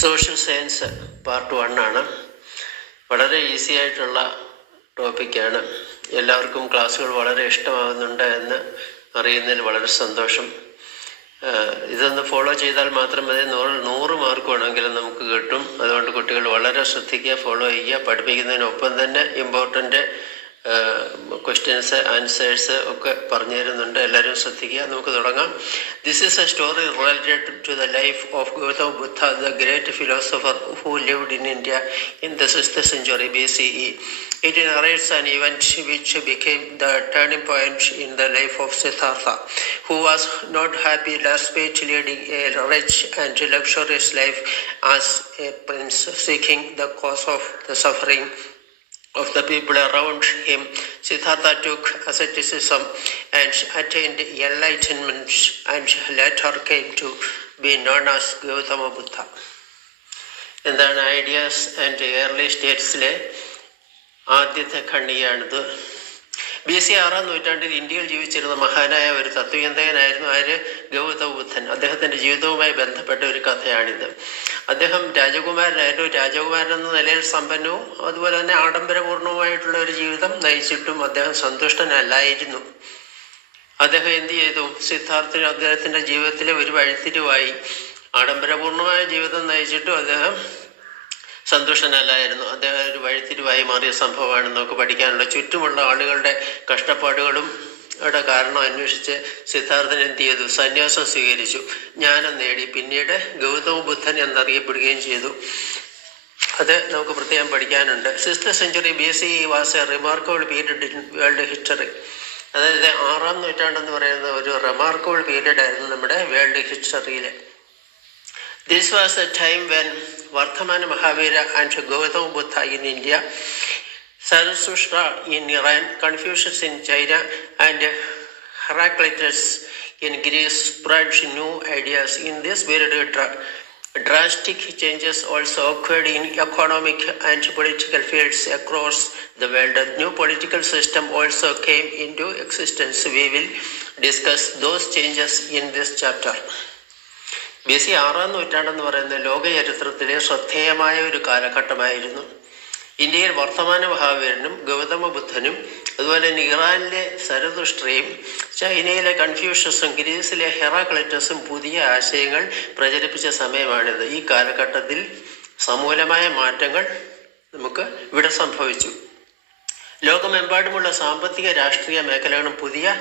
Social science part one ആണ് വളരെ easy ആയിട്ടുള്ള ടോപ്പിക്കാണ്. എല്ലാവർക്കും ക്ലാസ്സുകൾ വളരെ ഇഷ്ടമാകുന്നുണ്ട് എന്ന് അറിയുന്നതിൽ വളരെ സന്തോഷം. ഇതൊന്ന് ഫോളോ ചെയ്താൽ മാത്രം മതി. നൂറ് നൂറ് മാർക്ക് വേണമെങ്കിലും നമുക്ക് കിട്ടും. അതുകൊണ്ട് കുട്ടികൾ വളരെ ശ്രദ്ധിക്കുക ഫോളോ ചെയ്യുക. പഠിപ്പിക്കുന്നതിനൊപ്പം തന്നെ ഇമ്പോർട്ടന്റ് ക്വസ്റ്റ്യൻസ് ആൻസേഴ്സ് ഒക്കെ പറഞ്ഞു തരുന്നുണ്ട് എല്ലാവരും ശ്രദ്ധിക്കുക നമുക്ക് തുടങ്ങാം this is a story related to the life of Gautam Buddha the great philosopher who lived in India in the sixth century B C E it narrates an event which became the turning point in the life of Siddhartha, who was not happy despite leading a rich and luxurious life as a prince, seeking the cause of the suffering of the people around him, Siddhartha took asceticism and attained enlightenment and later came to be known as Gautama Buddha. എന്താണ് ideas and early സ്റ്റേറ്റ്സിലെ ആദ്യത്തെ ഖണ്ഡികയാണിത് B C ആറാം നൂറ്റാണ്ടിൽ ഇന്ത്യയിൽ ജീവിച്ചിരുന്ന മഹാനായ ഒരു തത്വചിന്തകനായിരുന്നു ആര്? ഗൗതമ ബുദ്ധൻ. അദ്ദേഹത്തിന്റെ ജീവിതവുമായി ബന്ധപ്പെട്ട ഒരു കഥയാണിത്. അദ്ദേഹം രാജകുമാരനായിരുന്നു. രാജകുമാരൻ എന്ന നിലയിൽ സമ്പന്നവും അതുപോലെ തന്നെ ആഡംബരപൂർണവുമായിട്ടുള്ള ഒരു ജീവിതം നയിച്ചിട്ടും അദ്ദേഹം സന്തുഷ്ടനല്ലായിരുന്നു. അദ്ദേഹം എന്ത് ചെയ്തു? സിദ്ധാർത്ഥന് അദ്ദേഹത്തിന്റെ ജീവിതത്തിലെ ഒരു വഴിത്തിരിവായി ആഡംബരപൂർണമായ ജീവിതം നയിച്ചിട്ടും അദ്ദേഹം സന്തുഷ്ടനല്ലായിരുന്നു അദ്ദേഹം ഒരു വഴിത്തിരിവായി മാറിയ സംഭവമാണ് നമുക്ക് പഠിക്കാനുള്ള ചുറ്റുമുള്ള ആളുകളുടെ കഷ്ടപ്പാടുകളും യുടെ കാരണം അന്വേഷിച്ച് സിദ്ധാർത്ഥൻ എന്ത് ചെയ്തു? സന്യാസം സ്വീകരിച്ചു. ജ്ഞാനം നേടി. പിന്നീട് ഗൗതമ ബുദ്ധൻ എന്നറിയപ്പെടുകയും ചെയ്തു. അത് നമുക്ക് പ്രത്യേകം പഠിക്കാനുണ്ട്. Sixth century B C was a remarkable period in world history അതായത് ആറാം നൂറ്റാണ്ടെന്ന് പറയുന്ന ഒരു റിമാർക്കബിൾ പീരീഡ് ആയിരുന്നു നമ്മുടെ വേൾഡ് ഹിസ്റ്ററിയിൽ This was a time when Vardhamana Mahavira and Gautama Buddha in India, Zarathustra in Iran, Confucius in China, and Heraclitus in Greece spread new ideas. In this period, drastic changes also occurred in economic and political fields across the world. A new political system also came into existence. We will discuss those changes in this chapter. B C ആറാം നൂറ്റാണ്ടെന്ന് പറയുന്ന ലോക ചരിത്രത്തിലെ ശ്രദ്ധേയമായ ഒരു കാലഘട്ടമായിരുന്നു. ഇന്ത്യയിൽ വർത്തമാന മഹാവീരനും ഗൗതമ ബുദ്ധനും അതുപോലെ തന്നെ ഇറാനിലെ സരതുഷ്ട്രയും ചൈനയിലെ കൺഫ്യൂഷ്യസും ഗ്രീസിലെ ഹെറാക്ലിറ്റസും പുതിയ ആശയങ്ങൾ പ്രചരിപ്പിച്ച സമയമാണിത്. ഈ കാലഘട്ടത്തിൽ സമൂലമായ മാറ്റങ്ങൾ നമുക്ക് ഇവിടെ സംഭവിച്ചു. ലോകമെമ്പാടുമുള്ള സാമ്പത്തിക രാഷ്ട്രീയ മേഖലകളും പുതിയ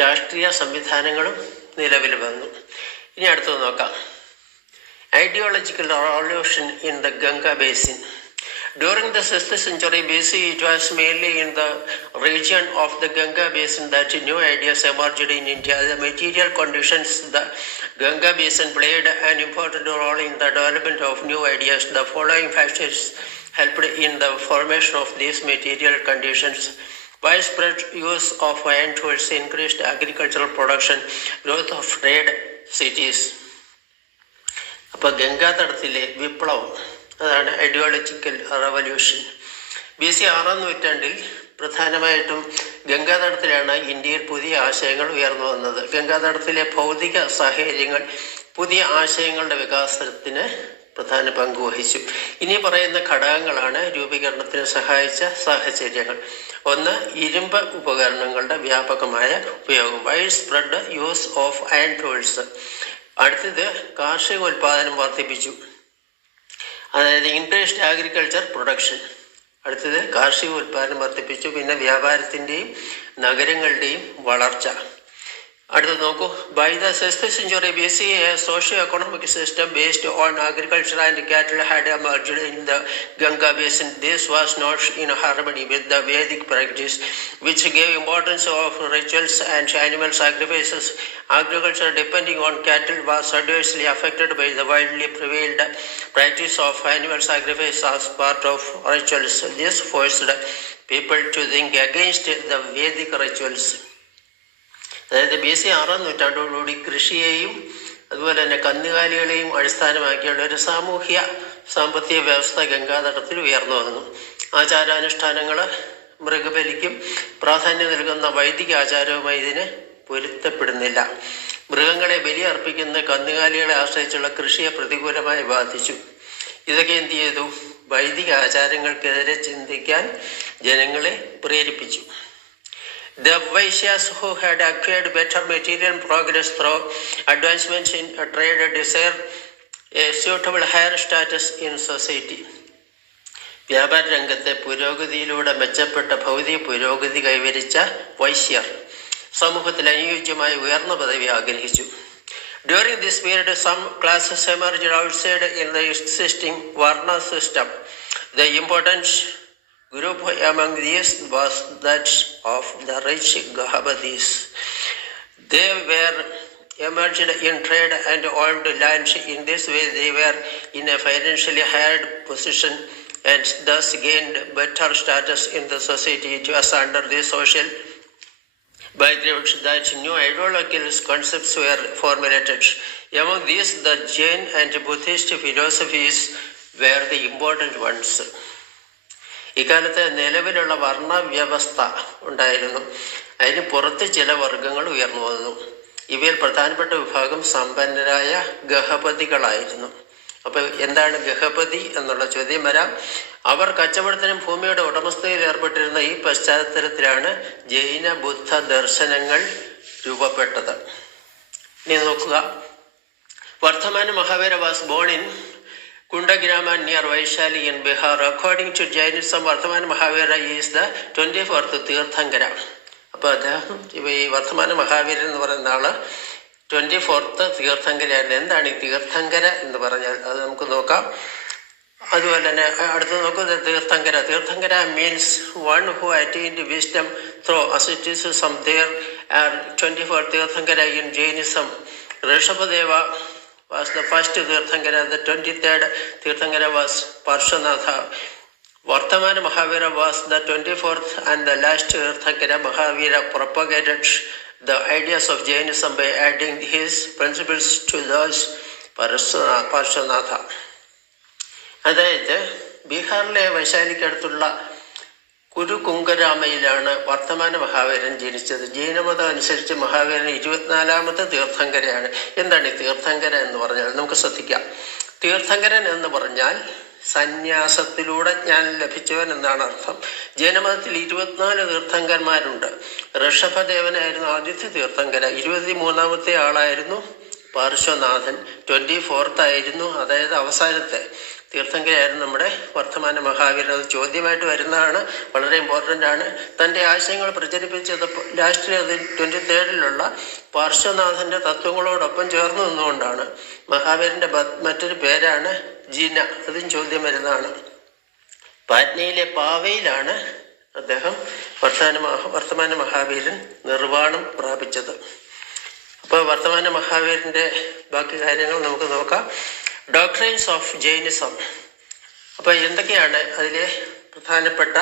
രാഷ്ട്രീയ സംവിധാനങ്ങളും നിലവിൽ വന്നു. ഇനി അടുത്തത് നോക്കാം ideological revolution in the Ganga basin During the 6th century BC, it was mainly in the region of the Ganga basin that new ideas emerged in India. The material conditions, the Ganga basin played an important role in the development of new ideas. The following factors helped in the formation of these material conditions. Widespread use of iron tools, increased agricultural production, growth of trade cities. അപ്പോൾ ഗംഗാതടത്തിലെ വിപ്ലവം അതാണ് ideological revolution B C ആറാം നൂറ്റാണ്ടിൽ പ്രധാനമായിട്ടും ഗംഗാതടത്തിലാണ് ഇന്ത്യയിൽ പുതിയ ആശയങ്ങൾ ഉയർന്നു വന്നത് ഗംഗാതടത്തിലെ ഭൗതിക സാഹചര്യങ്ങൾ പുതിയ ആശയങ്ങളുടെ വികാസത്തിന് പ്രധാന പങ്ക് വഹിച്ചു. ഇനി പറയുന്ന ഘടകങ്ങളാണ് രൂപീകരണത്തിന് സഹായിച്ച സാഹചര്യങ്ങൾ. ഒന്ന് ഇരുമ്പ് ഉപകരണങ്ങളുടെ വ്യാപകമായ ഉപയോഗം widespread use of iron tools അടുത്തത് കാർഷിക ഉൽപാദനം വർദ്ധിപ്പിച്ചു. അതായത് ഇൻക്രീസ്ഡ് അഗ്രികൾച്ചർ പ്രൊഡക്ഷൻ അടുത്തത് കാർഷിക ഉൽപാദനം വർദ്ധിപ്പിച്ചു. പിന്നെ വ്യാപാരത്തിന്റെയും നഗരങ്ങളുടെയും വളർച്ച. അടുത്തത് നോക്കൂ by the sixth century B C a socio economic system based on agriculture and cattle had emerged in the Ganga basin this was not in harmony with the Vedic practice which gave importance of rituals and animal sacrifices agriculture depending on cattle was adversely affected by the widely prevailed practice of animal sacrifice as part of rituals. This forced people to think against the Vedic rituals. അതായത് B C ആറാം നൂറ്റാണ്ടോടുകൂടി കൃഷിയെയും അതുപോലെ തന്നെ കന്നുകാലികളെയും അടിസ്ഥാനമാക്കിയുള്ള ഒരു സാമൂഹ്യ സാമ്പത്തിക വ്യവസ്ഥ ഗംഗാതടത്തിൽ ഉയർന്നു വന്നു. ആചാരാനുഷ്ഠാനങ്ങൾ മൃഗബലിക്കും പ്രാധാന്യം നൽകുന്ന വൈദിക ആചാരവുമായി ഇതിന് പൊരുത്തപ്പെടുന്നില്ല. മൃഗങ്ങളെ ബലി അർപ്പിക്കുന്ന കന്നുകാലികളെ ആശ്രയിച്ചുള്ള കൃഷിയെ പ്രതികൂലമായി ബാധിച്ചു. ഇതൊക്കെ എന്ത് ചെയ്തു? വൈദിക ആചാരങ്ങൾക്കെതിരെ ചിന്തിക്കാൻ ജനങ്ങളെ പ്രേരിപ്പിച്ചു. The Vaishyas who had acquired better material progress through advancements in trade desire a suitable higher status in society. വ്യാപാര രംഗത്തെ പുരോഗതിയിലൂടെ മെച്ചപ്പെട്ട ഭൗതിക പുരോഗതി കൈവരിച്ച വൈശ്യർ സമൂഹത്തിൽ അനുയോജ്യമായ ഉയർന്ന പദവി ആഗ്രഹിച്ചു during this period some classes emerge outside in the existing varna system the important group among these was that of the rich Gahabadis. They were emerged in trade and owned land. In this way, they were in a financially higher position and thus gained better status in the society. It was under this social background that new ideological concepts were formulated. Among these, the Jain and Buddhist philosophies were the important ones. ഇക്കാലത്ത് നിലവിലുള്ള വർണവ്യവസ്ഥ ഉണ്ടായിരുന്നു. അതിന് പുറത്ത് ചില വർഗങ്ങൾ ഉയർന്നു വന്നു. ഇവയിൽ പ്രധാനപ്പെട്ട വിഭാഗം സമ്പന്നരായ ഗഹപതികളായിരുന്നു. അപ്പൊ എന്താണ് ഗഹപതി എന്നുള്ള ചോദ്യം വരാം. അവർ കച്ചവടത്തിനും ഭൂമിയുടെ ഉടമസ്ഥതയിൽ ഏർപ്പെട്ടിരുന്ന ഈ പശ്ചാത്തലത്തിലാണ് ജൈന ബുദ്ധ ദർശനങ്ങൾ രൂപപ്പെട്ടത്. ഇനി നോക്കുക. Vardhamana Mahavira was born in Kundagrama near Vaishali in Bihar. According to Jainism, Mahavira is the twenty fourth Tirthankara. അപ്പോൾ അദ്ദേഹം ഇവ ഈ വർത്തമാന മഹാവീരൻ എന്ന് പറയുന്ന ആൾ ട്വന്റി ഫോർത്ത് തീർത്ഥങ്കരയാണ് എന്താണ് ഈ തീർത്ഥങ്കര എന്ന് പറഞ്ഞാൽ അത് നമുക്ക് നോക്കാം. അതുപോലെ തന്നെ അടുത്ത് നോക്കുന്നത് Tirthankara. Tirthankara means one who attained wisdom through ascetics some there twenty four Tirthankara in Jainism. Rishabhadeva was the first Tirthankara, the 23rd Tirthankara was Parshvanatha. Vartamana Mahavira was the 24th and the last Tirthankara. Mahavira propagated the ideas of Jainism by adding his principles to those Parshvanatha. അതായത് ബീഹാറിലെ വൈശാലിക്കടുത്തുള്ള കുരുകുങ്കരാമയിലാണ് വർത്തമാന മഹാവീരൻ ജനിച്ചത്. ജൈനമതം അനുസരിച്ച് മഹാവീരൻ ഇരുപത്തിനാലാമത്തെ തീർത്ഥങ്കരയാണ്. എന്താണ് ഈ തീർത്ഥങ്കര എന്ന് പറഞ്ഞാൽ? നമുക്ക് ശ്രദ്ധിക്കാം. തീർത്ഥങ്കരൻ എന്ന് പറഞ്ഞാൽ സന്യാസത്തിലൂടെ ജ്ഞാനം ലഭിച്ചവൻ എന്നാണ് അർത്ഥം. ജൈനമതത്തിൽ ഇരുപത്തിനാല് തീർത്ഥങ്കന്മാരുണ്ട് ഋഷഭദേവനായിരുന്നു ആദ്യത്തെ തീർത്ഥങ്കര. ഇരുപത്തി മൂന്നാമത്തെ ആളായിരുന്നു പാർശ്വനാഥൻ ട്വന്റി ഫോർത്ത് ആയിരുന്നു അതായത് അവസാനത്തെ തീർത്ഥങ്കരായിരുന്നു നമ്മുടെ വർത്തമാന മഹാവീരൻ. അത് ചോദ്യമായിട്ട് വരുന്നതാണ് വളരെ ഇമ്പോർട്ടന്റ് ആണ്. തന്റെ ആശയങ്ങൾ പ്രചരിപ്പിച്ചത് അതിൽ ട്വന്റി തേർഡിലുള്ള പാർശ്വനാഥന്റെ തത്വങ്ങളോടൊപ്പം ചേർന്ന് നിന്നുകൊണ്ടാണ്. മഹാവീരന്റെ മറ്റൊരു പേരാണ് ജീന. അതും ചോദ്യം വരുന്നതാണ്. പാറ്റ്നയിലെ പാവയിലാണ് അദ്ദേഹം വർത്തമാന മഹാ വർത്തമാന മഹാവീരൻ നിർവാണം പ്രാപിച്ചത്. അപ്പോൾ വർത്തമാന മഹാവീരന്റെ ബാക്കി കാര്യങ്ങൾ നമുക്ക് നോക്കാം. ഡോക്ട്രൈൻസ് ഓഫ് ജൈനിസം അപ്പോൾ എന്തൊക്കെയാണ് അതിലെ പ്രധാനപ്പെട്ട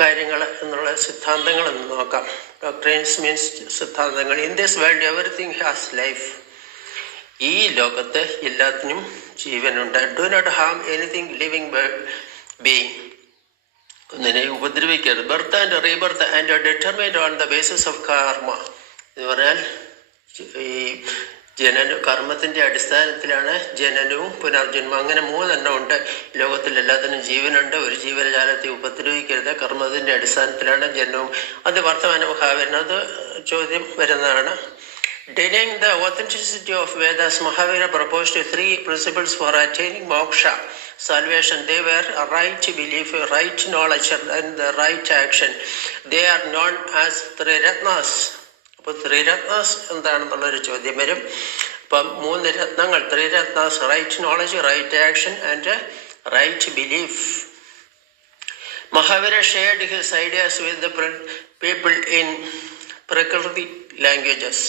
കാര്യങ്ങൾ എന്നുള്ള സിദ്ധാന്തങ്ങൾ എന്ന് നോക്കാം. ഡോക്ട്രൈൻസ് മീൻസ് സിദ്ധാന്തങ്ങൾ. In this world everything has life ഈ ലോകത്ത് എല്ലാത്തിനും ജീവനുണ്ട്. Do not harm anything living being ഒന്നിനെ ഉപദ്രവിക്കരുത്. Birth and rebirth and determined on the basis of karma എന്ന് പറഞ്ഞാൽ ഈ ജനന കർമ്മത്തിന്റെ അടിസ്ഥാനത്തിലാണ് ജനനവും പുനർജന്മം അങ്ങനെ മൂന്നെണ്ണം ഉണ്ട് ലോകത്തിൽ എല്ലാത്തിനും ജീവനുണ്ട് ഒരു ജീവജാലത്തെ ഉപദ്രവിക്കരുത് കർമ്മത്തിന്റെ അടിസ്ഥാനത്തിലാണ് ജനനവും അത് വർത്തമാന മഹാവീരൻ അത് ചോദ്യം വരുന്നതാണ് Denying the authenticity of Vedas, Mahavira proposed three principles for attaining moksha, salvation. They were right belief, right knowledge, and the right action. They are known as three ratnas. അപ്പോൾ ത്രിരത്നാസ് എന്താണെന്നുള്ളൊരു ചോദ്യം വരും. അപ്പം മൂന്ന് രത്നങ്ങൾ Triratnas right knowledge right action and right belief Mahavira shared his ideas with the people in Prakrit languages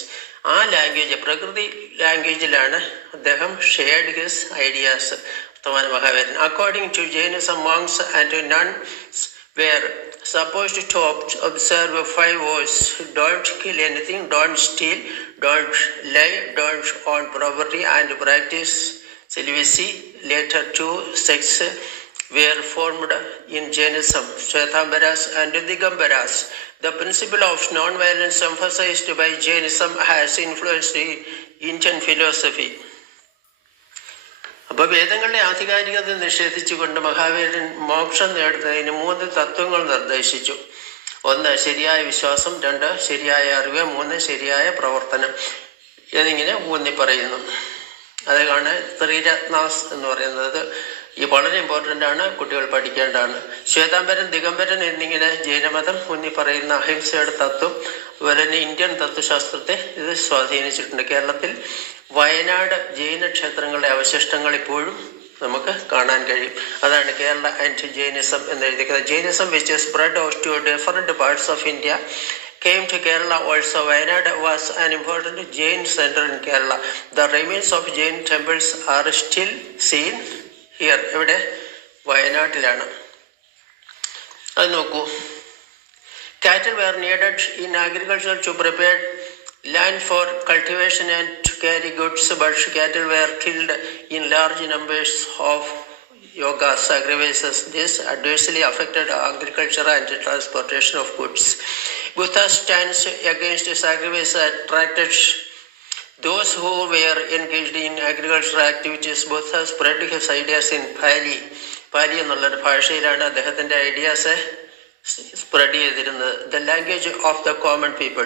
ആ language Prakrit ലാംഗ്വേജിലാണ് അദ്ദേഹം shared his ideas Vardhamana മഹാവീരൻ. According to Jainism monks and nuns were supposed to observe five vows don't kill anything, don't steal, don't lie, don't own property, and practice celibacy. Later, two sects were formed in Jainism, Shwetambaras and Digambaras. The principle of non-violence emphasized by Jainism has influenced the Indian philosophy. അപ്പൊ വേദങ്ങളുടെ ആധികാരികത നിഷേധിച്ചുകൊണ്ട് മഹാവീരൻ മോക്ഷം നേടുന്നതിന് മൂന്ന് തത്വങ്ങൾ നിർദ്ദേശിച്ചു. ഒന്ന് ശരിയായ വിശ്വാസം. രണ്ട് ശരിയായ അറിവ്. മൂന്ന് ശരിയായ പ്രവർത്തനം. എന്നിങ്ങനെ ഊന്നി പറയുന്നു അതാണ് ത്രിരത്നാസ് എന്ന് പറയുന്നത്. ഈ വളരെ ഇമ്പോർട്ടന്റ് ആണ് കുട്ടികൾ പഠിക്കേണ്ടതാണ്. ശ്വേതാംബരൻ ദിഗംബരൻ എന്നിങ്ങനെ ജൈനമതം മുന്നി പറയുന്ന അഹിംസയുടെ തത്വം അതുപോലെ തന്നെ ഇന്ത്യൻ തത്വശാസ്ത്രത്തെ ഇത് സ്വാധീനിച്ചിട്ടുണ്ട്. കേരളത്തിൽ വയനാട് ജൈന ക്ഷേത്രങ്ങളുടെ അവശിഷ്ടങ്ങൾ ഇപ്പോഴും നമുക്ക് കാണാൻ കഴിയും. അതാണ് കേരള ആൻഡ് ജൈനിസം എന്ന് എഴുതിക്കുന്നത് Jainism which spread out to different parts of India came to Kerala also. Wayanad was an important Jain center in Kerala the remains of Jain temples are still seen here. എവിടെ വയനാട്ടിലാണ് അത് നോക്കൂ Cattle were needed in agriculture to prepare land for cultivation and to carry goods, but cattle were killed in large numbers of yoga sacrifices. This adversely affected agriculture and transportation of goods. Buddha's stance against sacrifice attracted those who were engaged in agricultural activities. Buddha spread his ideas in Pali. Pali എന്നുള്ളൊരു ഭാഷയിലാണ് അദ്ദേഹത്തിന്റെ ideas spread ചെയ്തിരുന്നത് the language of the common people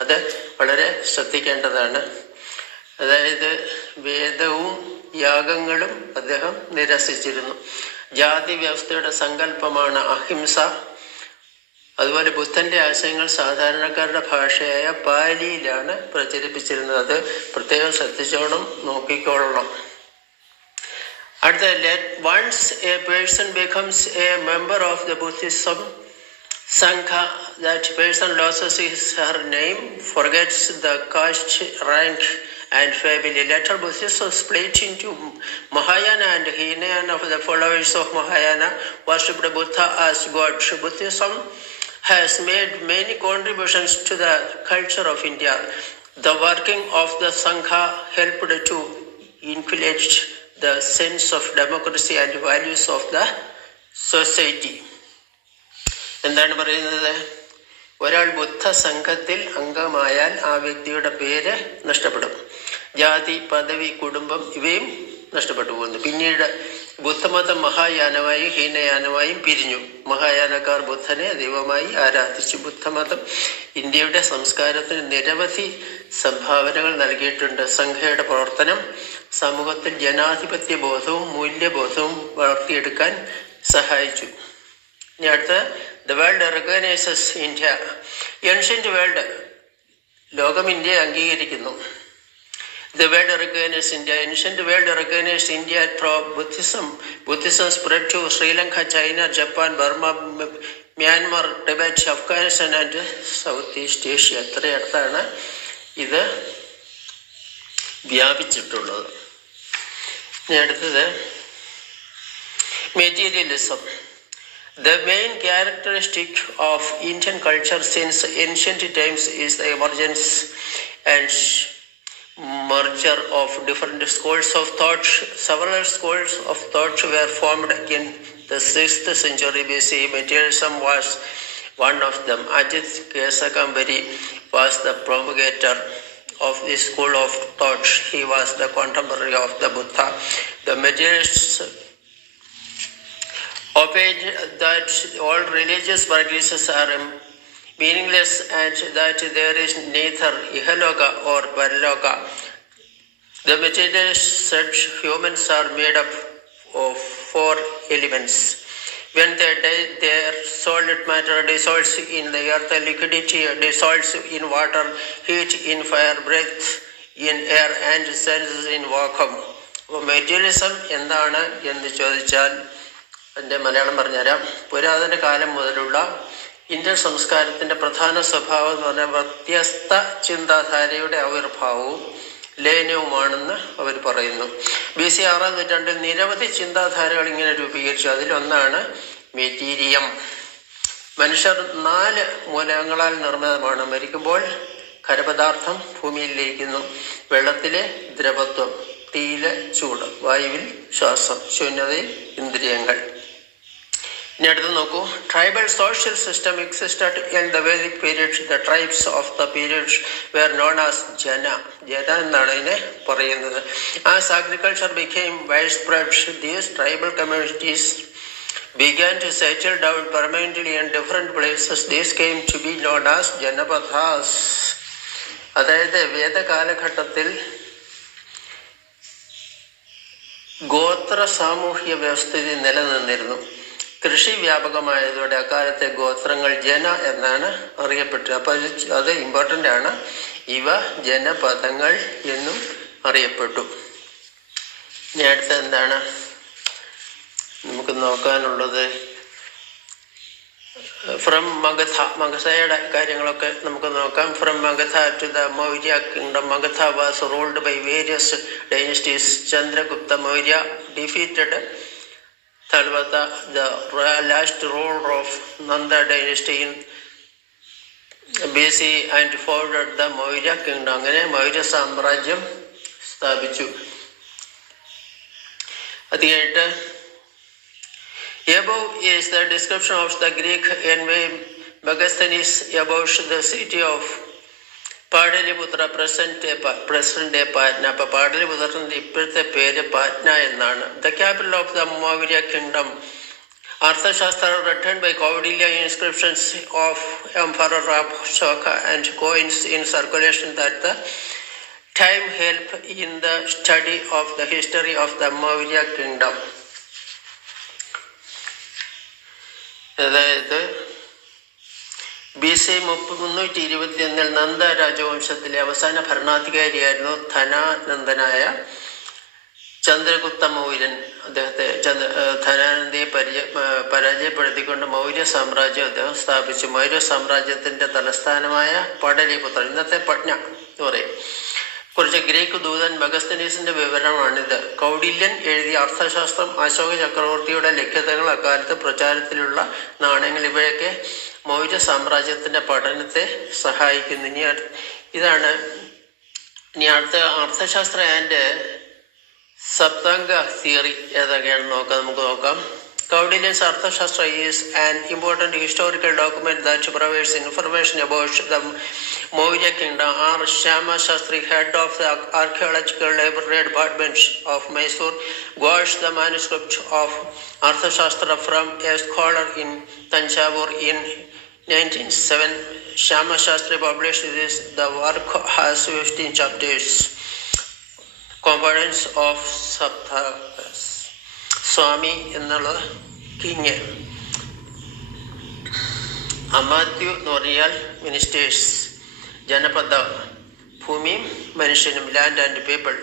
അത് വളരെ ശ്രദ്ധിക്കേണ്ടതാണ് അതായത് വേദവും യാഗങ്ങളും അദ്ദേഹം നിരസിച്ചിരുന്നു ജാതി വ്യവസ്ഥയുടെ സങ്കല്പമാണ് അഹിംസ അതുപോലെ ബുദ്ധന്റെ ആശയങ്ങൾ സാധാരണക്കാരുടെ ഭാഷയായ പാലിയിലാണ് പ്രചരിപ്പിച്ചിരുന്നത് അത് പ്രത്യേകം ശ്രദ്ധിച്ചോണം നോക്കിക്കോളണം അടുത്ത once a person becomes a member of the Buddhism Sangha, that person loses his her name, forgets the caste, rank, and family. Later, Buddhism split into Mahayana and Hinayana the followers of Mahayana worshipped Buddha as God. Buddhism has made many contributions to the culture of India. The working of the Sangha helped to inculcate the sense of democracy and values of the society. എന്താണ് പറയുന്നത് ഒരാൾ ബുദ്ധ സംഘത്തിൽ അംഗമായാൽ ആ വ്യക്തിയുടെ പേര് നഷ്ടപ്പെടും ജാതി പദവി കുടുംബം ഇവയും നഷ്ടപ്പെട്ടു പോകുന്നു പിന്നീട് ബുദ്ധമതം മഹായാനമായും ഹീനയാനമായും പിരിഞ്ഞു. മഹായാനക്കാർ ബുദ്ധനെ ദൈവമായി ആരാധിച്ചു. ബുദ്ധമതം ഇന്ത്യയുടെ സംസ്കാരത്തിന് നിരവധി സംഭാവനകൾ നൽകിയിട്ടുണ്ട്. സംഘയുടെ പ്രവർത്തനം സമൂഹത്തിൽ ജനാധിപത്യ ബോധവും മൂല്യബോധവും വളർത്തിയെടുക്കാൻ സഹായിച്ചു. ഇനി അടുത്ത the world recognizes India ancient world ലോകം ഇന്ത്യയെ അംഗീകരിക്കുന്നു. The world recognize India ancient world recognize India through Buddhism Buddhism spread to Sri Lanka China Japan Burma Myanmar Tibet Afghanistan and south east Asia അത്രയടുത്താണ് ഇത് വ്യാപിച്ചിട്ടുള്ളത്. ഇനി അടുത്തത് materialism. The main characteristic of Indian culture since ancient times is the emergence and merger of different schools of thought. Several schools of thought were formed in the 6th century BC. Materialism was one of them. Ajit Kesakambari was the propagator of this school of thought. He was the contemporary of the Buddha. The materialists opined that all religious practices are meaningless and that there is neither ihaloka or paraloka. The material such humans are made up of four elements. When they die, their solid matter dissolves in the earth, liquidity dissolves in water, heat in fire, breath in air, and senses in vacuum. Materialism എന്താണ് എന്ന് ചോദിച്ചാൽ എന്റെ മലയാളം പറഞ്ഞുതരാം പുരാതന കാലം മുതലുള്ള Indian സംസ്കാരത്തിന്റെ പ്രധാന സ്വഭാവം എന്ന് പറഞ്ഞാൽ വ്യത്യസ്ത ചിന്താധാരയുടെ ആവിർഭാവവും ലയനവുമാണെന്ന് അവർ പറയുന്നു. ബി സി ആറാം നൂറ്റാണ്ടിൽ നിരവധി ചിന്താധാരകൾ ഇങ്ങനെ രൂപീകരിച്ചു. അതിലൊന്നാണ് മെറ്റീരിയം. മനുഷ്യർ നാല് മൂലകങ്ങളാൽ നിർമ്മിതമാണ്. മരിക്കുമ്പോൾ ഖരപദാർത്ഥം ഭൂമിയിൽ ലയിക്കുന്നു വെള്ളത്തിലെ ദ്രവത്വം തീയിലെ ചൂട് വായുവിൽ ശ്വാസം ശൂന്യതയിൽ ഇന്ദ്രിയങ്ങൾ. ഇനി അടുത്ത് നോക്കൂ tribal social system existed in the Vedic period the tribes of the period were known as Jana Jana എന്നാണ് ഇതിനെ പറയുന്നത് as agriculture became wide spread these tribal communities began to settle down permanently in different places. This came to be known as Janapathas. അതായത് വേദകാലഘട്ടത്തിൽ ഗോത്ര സാമൂഹ്യ വ്യവസ്ഥിതി നിലനിന്നിരുന്നു കൃഷി വ്യാപകമായതോടെ അക്കാലത്തെ ഗോത്രങ്ങൾ ജന എന്നാണ് അറിയപ്പെട്ടത്. അപ്പോൾ അത് ഇമ്പോർട്ടന്റ് ആണ്. ഇവ ജനപദങ്ങൾ എന്നും അറിയപ്പെട്ടു. ഇനി അടുത്ത എന്താണ്? നമുക്ക് നോക്കാനുള്ളത് ഫ്രം മഗധ മഗധയുടെ കാര്യങ്ങളൊക്കെ നമുക്ക് നോക്കാം. From Magadha to the Maurya kingdom Magadha was ruled by various dynasties Chandragupta Maurya defeated തൽവത്ത the last ruler of Nanda dynasty in B C and forward the Maurya kingdom അങ്ങനെ മൗര്യ സാമ്രാജ്യം സ്ഥാപിച്ചു. അത് കഴിഞ്ഞിട്ട് Above is the description of the Greek envy Megasthenes about the city of Pataliputra present president Patna അപ്പൊ പാടലിപുത്രന്റെ ഇപ്പോഴത്തെ പേര് പാറ്റ്ന എന്നാണ്. The capital of the Maurya kingdom. Arthashastra written by Kautilya inscriptions of emperor Ashoka and coins in circulation that the time help in the study of the history of the Maurya kingdom. അതായത് B C മുപ്പ മുന്നൂറ്റി ഇരുപത്തി ഒന്നിൽ നന്ദ രാജവംശത്തിലെ അവസാന ഭരണാധികാരിയായിരുന്നു ധനാനന്ദനായ ചന്ദ്രഗുപ്ത മൗര്യൻ. അദ്ദേഹത്തെ ചന്ദ്ര ധനാനന്ദയെ പരിചയ പരാജയപ്പെടുത്തിക്കൊണ്ട് മൗര്യ സാമ്രാജ്യം അദ്ദേഹം സ്ഥാപിച്ചു. മൗര്യ സാമ്രാജ്യത്തിന്റെ തലസ്ഥാനമായ പടലിപുത്ര ഇന്നത്തെ പട്ന എന്ന് പറയും. കുറിച്ച് ഗ്രീക്ക് ദൂതൻ മെഗസ്തനീസിന്റെ വിവരമാണിത് കൗടില്യൻ എഴുതിയ അർത്ഥശാസ്ത്രം അശോക ചക്രവർത്തിയുടെ ലഭ്യതകൾ അക്കാലത്ത് പ്രചാരത്തിലുള്ള നാണയങ്ങൾ ഇവയൊക്കെ മൗര്യ സാമ്രാജ്യത്തിന്റെ പഠനത്തെ സഹായിക്കുന്നു. ഇനി ഇതാണ് ഇനി അടുത്ത അർത്ഥശാസ്ത്ര ആൻഡ് സപ്താംഗ തിയറി ഏതൊക്കെയാണെന്ന് നോക്കാം നമുക്ക് നോക്കാം. Cowdill's Arthashastra is an important historical document that provides information about the Maurya kingdom. R. Shama Shastri, head of the Archaeological Library Department of Mysore, got the manuscript of Arthashastra from a scholar in Tanjavur in 1907. Shama Shastri published this. The work has 15 chapters. Components of Saptaka. സ്വാമി എന്നുള്ള king അമാത്യു എന്ന് പറഞ്ഞാൽ ministers ജനപദ ഭൂമിയും മനുഷ്യനും land and people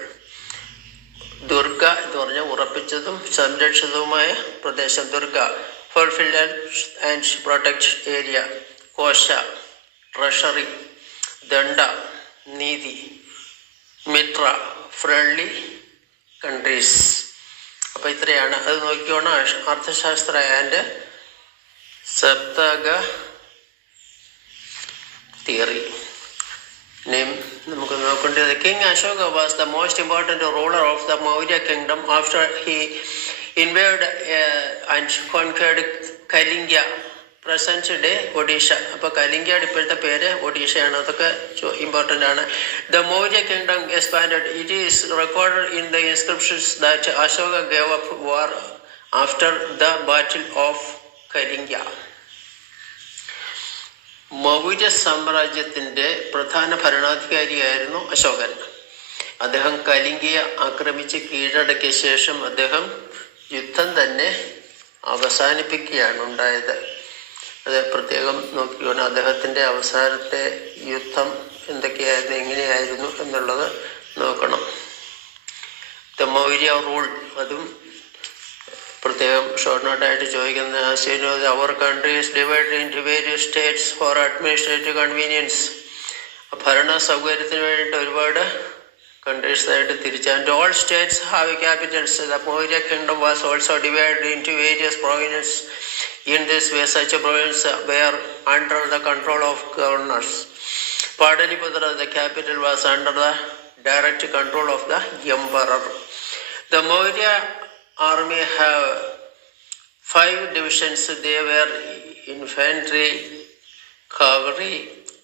Durga എന്ന് പറഞ്ഞാൽ ഉറപ്പിച്ചതും സംരക്ഷിതവുമായ പ്രദേശം Durga. Fulfilled and protect area Kosha treasury Danda Niti Mitra friendly countries അപ്പോൾ ഇത്രയാണ്. അത് നോക്കിയോണം അർത്ഥശാസ്ത്ര ആൻഡ് സപ്തക തിയറി നമുക്ക് നോക്കേണ്ടത് king Ashoka was the most important ruler of the Maurya kingdom after he invade and conquered Kalinga present day Odisha. അപ്പോൾ കലിംഗയുടെ ഇപ്പോഴത്തെ പേര് ഒഡീഷയാണ്. അതൊക്കെ ഇമ്പോർട്ടന്റ് ആണ്. The Maurya kingdom expanded it is record in the inscriptions that Ashoka gave up war after the battle of Kalinga Maurya സാമ്രാജ്യത്തിന്റെ പ്രധാന ഭരണാധികാരിയായിരുന്നു അശോകൻ. അദ്ദേഹം കലിംഗയെ ആക്രമിച്ച് കീഴടക്കിയ ശേഷം അദ്ദേഹം യുദ്ധം തന്നെ അവസാനിപ്പിക്കുകയാണ് ഉണ്ടായത്. അത് പ്രത്യേകം നോക്കിക്കൊണ്ട് അദ്ദേഹത്തിന്റെ അവസാനത്തെ യുദ്ധം എന്തൊക്കെയായിരുന്നു എങ്ങനെയായിരുന്നു എന്നുള്ളത് നോക്കണം. ദ റൂൾ അതും പ്രത്യേകം ഷോർട്ട് നോട്ടായിട്ട് ചോദിക്കുന്ന ആസ്യനോ our countries divide in various states for administrative convenience ഭരണ സൗകര്യത്തിന് വേണ്ടിയിട്ട് ഒരുപാട് കൺട്രീസ് ആയിട്ട് തിരിച്ചു and all states have capitals the Maurya kingdom was also divide in various province In this way, such provinces were under the control of governors. Padaliputra, the capital, was under the direct control of the emperor. The Maurya army have five divisions. They were infantry, cavalry,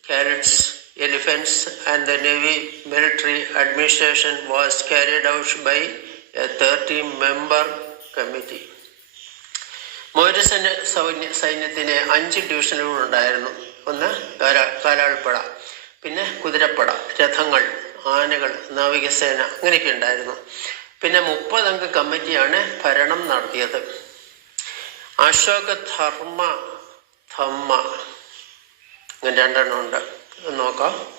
carriers, elephants, and the navy military administration was carried out by a 30 member committee. മൗര്യസൈന്യ സൈന്യ സൈന്യത്തിന് അഞ്ച് ഡിവിഷനുകൾ ഉണ്ടായിരുന്നു. ഒന്ന് കാലാൾപ്പട പിന്നെ കുതിരപ്പട രഥങ്ങൾ ആനകൾ നാവികസേന അങ്ങനെയൊക്കെ ഉണ്ടായിരുന്നു. പിന്നെ മുപ്പതംഗ കമ്മിറ്റിയാണ് ഭരണം നടത്തിയത്. അശോക ധർമ്മ ധമ്മ. അങ്ങനെ രണ്ടെണ്ണം ഉണ്ട്. നോക്കാം.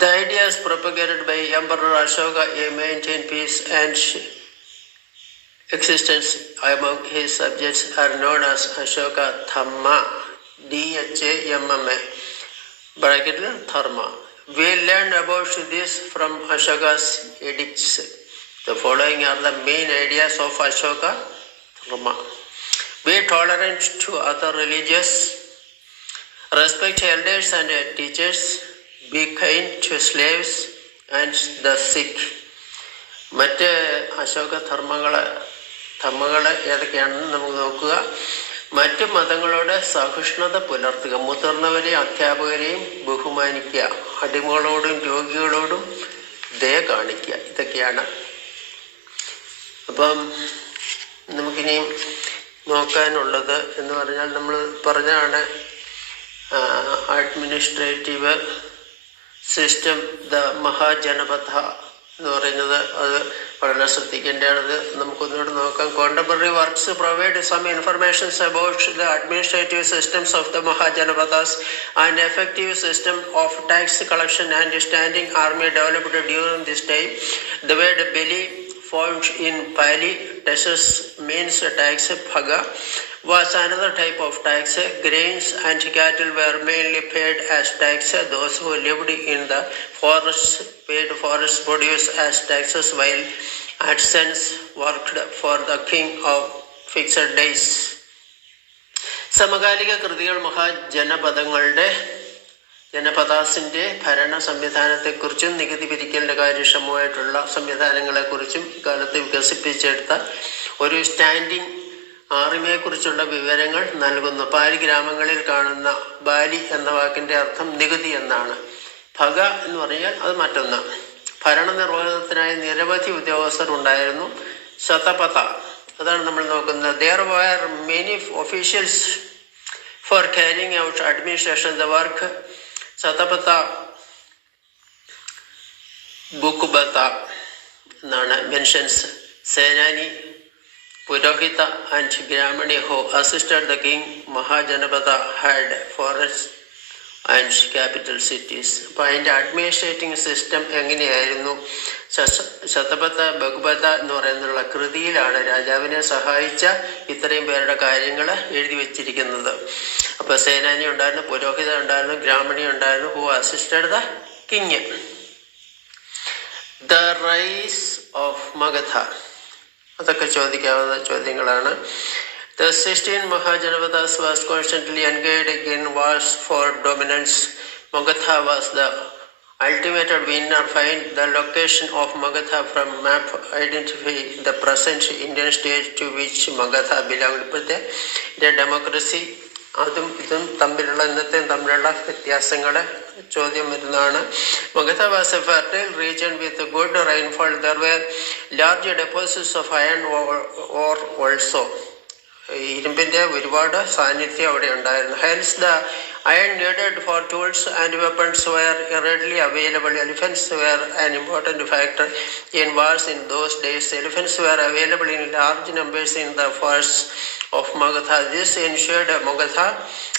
The ideas propagated by Emperor Ashoka he maintained peace and existence among his subjects are known as Ashoka Dhamma, D-H-A-M-M-A, bracket Dharma. We learn about this from Ashoka's edicts. The following are the main ideas of Ashoka Dharma. Be tolerant to other religions, respect elders and teachers, be kind to slaves and the sick. മറ്റ് അശോക ധർമ്മങ്ങള് ധർമ്മങ്ങൾ ഏതൊക്കെയാണെന്ന് നമുക്ക് നോക്കുക. മറ്റു മതങ്ങളോട് സഹിഷ്ണുത പുലർത്തുക. മുതിർന്നവരെയും അധ്യാപകരെയും ബഹുമാനിക്കുക. അടിമകളോടും രോഗികളോടും ദയ കാണിക്കുക. ഇതൊക്കെയാണ്. അപ്പം നമുക്കിനി നോക്കാനുള്ളത് എന്ന് പറഞ്ഞാൽ നമ്മൾ പറഞ്ഞാണ് അഡ്മിനിസ്ട്രേറ്റീവ് സിസ്റ്റം ദ മഹാജനപഥ എന്ന് പറയുന്നത്. അത് വളരെ ശ്രദ്ധിക്കേണ്ടത് നമുക്കൊന്നുകൂടെ നോക്കാം. Contemporary works provide some informations about the administrative systems of the Mahajanapadas and effective system of tax collection and standing army developed during this time the word bali found in Pali ടെസസ് means tax phaga was another type of tax. Grains and cattle were mainly paid as tax. Those who lived in the forests paid forest produce as taxes while artisans worked for the king of fixed days. സമകാലിക കൃതികൾ മഹാജനപദങ്ങളുടെ ജനപദാസിന്റെ ഭരണ സംവിധാനത്തെക്കുറിച്ചും നികുതി പിരിക്കലിന്റെ കാര്യക്ഷമമായിട്ടുള്ള സംവിധാനങ്ങളെക്കുറിച്ചും ഇക്കാലത്ത് വികസിപ്പിച്ചെടുത്ത ഒരു standing ആർമിയെക്കുറിച്ചുള്ള വിവരങ്ങൾ നൽകുന്നു. പാലി ഗ്രാമങ്ങളിൽ കാണുന്ന ബാലി എന്ന വാക്കിന്റെ അർത്ഥം നികുതി എന്നാണ്. ഭഗ എന്ന് പറഞ്ഞാൽ അത് മറ്റൊന്ന് ഭരണനിർവഹണത്തിനായി നിരവധി ഉദ്യോഗസ്ഥർ ഉണ്ടായിരുന്നു ശതപഥ. അതാണ് നമ്മൾ നോക്കുന്നത്. There were many officials for carrying out administration the work Shatapatha ബുക്കുബത്ത എന്നാണ്. Mentions Senani Purohita and Gramani who assisted the king Mahajanapada had forest and capital cities അപ്പോൾ അതിന്റെ അഡ്മിനിസ്ട്രേറ്റിംഗ് സിസ്റ്റം എങ്ങനെയായിരുന്നു? ശതപഥ ബഹുബത എന്ന് പറയുന്നുള്ള കൃതിയിലാണ് രാജാവിനെ സഹായിച്ച ഇത്രയും പേരുടെ കാര്യങ്ങൾ എഴുതി വെച്ചിരിക്കുന്നത്. അപ്പോൾ സേനാനി ഉണ്ടായിരുന്നു പുരോഹിത ഉണ്ടായിരുന്നു ഗ്രാമണി ഉണ്ടായിരുന്നു who assisted the king the rise of Magadha അതൊക്കെ ചോദിക്കാവുന്ന ചോദ്യങ്ങളാണ് The 16 Mahajanapadas was constantly engaged in wars for dominance. Magadha was the ultimate winner. Find the location of Magadha from map. Identify the present Indian state to which Magadha belonged. ഇപ്പോഴത്തെ democracy അതും ഇതും തമ്മിലുള്ള ഇന്നത്തെയും തമ്മിലുള്ള വ്യത്യാസങ്ങൾ ചോദ്യം വരുന്നതാണ്. A fertile region with good rainfall there were large deposits of iron ore also. ഇരുമ്പിന്റെ ഒരുപാട് സാന്നിധ്യം അവിടെ ഉണ്ടായിരുന്നു. Hence the iron needed for tools and weapons were readily available elephants were an important factor in wars in those days elephants were available in large numbers in the forest of Magadha. This ensured Magadha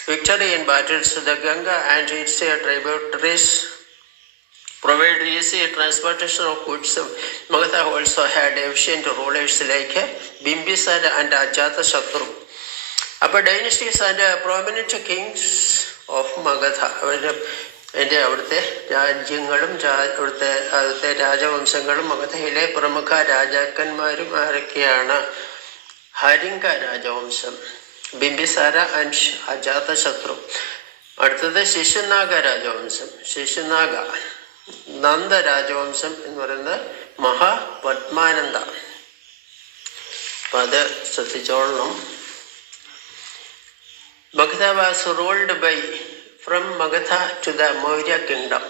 victory in battles. The Ganga and its tributaries provided easy transportation of goods. Magadha also had efficient rulers like Bimbisara and Ajatashatru. അപ്പോൾ dynasties and prominent kings of Magadha അവരുടെ എന്റെ അവിടുത്തെ രാജ്യങ്ങളും അവിടുത്തെ അവിടുത്തെ രാജവംശങ്ങളും മഗധയിലെ പ്രമുഖ രാജാക്കന്മാരും ആരൊക്കെയാണ് ഹരിങ്ക രാജവംശം ബിംബിസാര ആൻഡ് അജാതശത്രു. അടുത്തത് ശിശുനാഗ രാജവംശം ശിശുനാഗ നന്ദ രാജവംശം എന്ന് പറയുന്നത് മഹാപത്മാനന്ദ അപ്പം അത് ശ്രദ്ധിച്ചോളണം. Magadha was ruled by from Magadha to the Maurya kingdom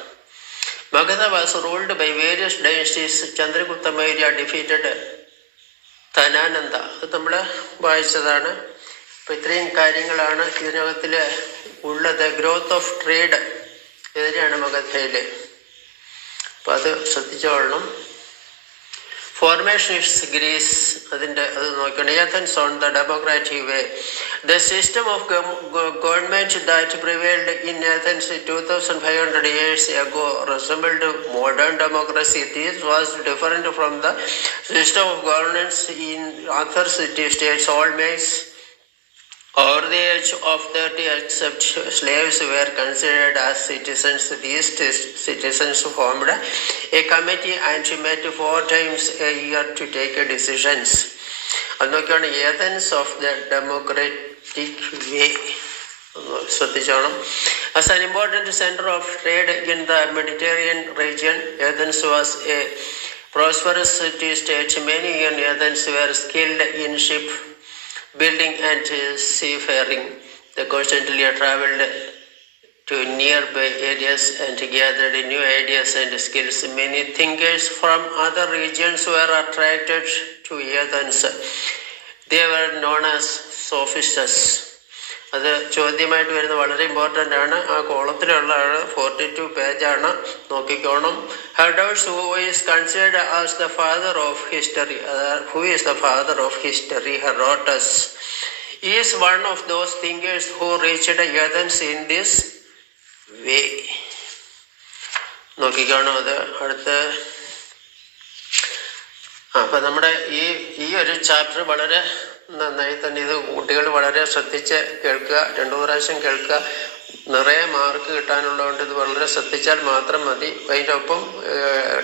Magadha was ruled by various dynasties Chandragupta Maurya defeated Dhana Nanda അത് നമ്മൾ വായിച്ചതാണ്. അപ്പം ഇത്രയും കാര്യങ്ങളാണ് ഇതിനകത്തിൽ ഉള്ളത്. ഗ്രോത്ത് ഓഫ് ട്രേഡ് എതിരെയാണ് മഗധയിൽ അപ്പം അത് ശ്രദ്ധിച്ചോളണം. ഫോർമേഷൻ ഇസ് ഗ്രീസ് അതിന്റെ അത് നോക്കണം Athens on the democratic way The system of government that prevailed in Athens two thousand five hundred years ago resembled modern democracy these was different from the system of governance in other city states all makes Over the age of 30, except slaves were considered as citizens. These tis- citizens formed a committee and met four times a year to take decisions. അതൊക്കെയാണ് Athens of the democratic വേ ശ്രദ്ധിച്ചോണം as an important centre of trade in the Mediterranean region Athens was a prosperous city state many in Athens were skilled in ship building and uh, seafaring. They constantly traveled to nearby areas and gathered new ideas and skills. Many thinkers from other regions were attracted to Athens. They were known as sophists. അത് ചോദ്യമായിട്ട് വരുന്നത് വളരെ important ആണ്. ആ കോളത്തിലുള്ളതാണ് forty two പേജാണ് നോക്കിക്കോണം. Headers who is considered as the father of history who is the father of history Herodotus is one of those thinkers who reached Athens in this way നോക്കിക്കോണം അത്. അടുത്ത്. അപ്പൊ നമ്മുടെ ഈ ഈ ഒരു ചാപ്റ്റർ വളരെ നന്നായി തന്നെ ഇത് കുട്ടികൾ വളരെ ശ്രദ്ധിച്ച് കേൾക്കുക രണ്ടു പ്രാവശ്യം കേൾക്കുക. നിറയെ മാർക്ക് കിട്ടാനുള്ളതുകൊണ്ട് ഇത് വളരെ ശ്രദ്ധിച്ചാൽ മാത്രം മതി. അതിന്റെ ഒപ്പം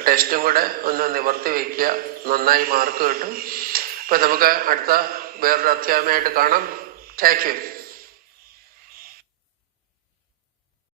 ടെസ്റ്റും കൂടെ ഒന്ന് നിവർത്തി വയ്ക്കുക നന്നായി മാർക്ക് കിട്ടും. അപ്പോൾ നമുക്ക് അടുത്ത വേറൊരു അധ്യായമായിട്ട് കാണാം. Thank you.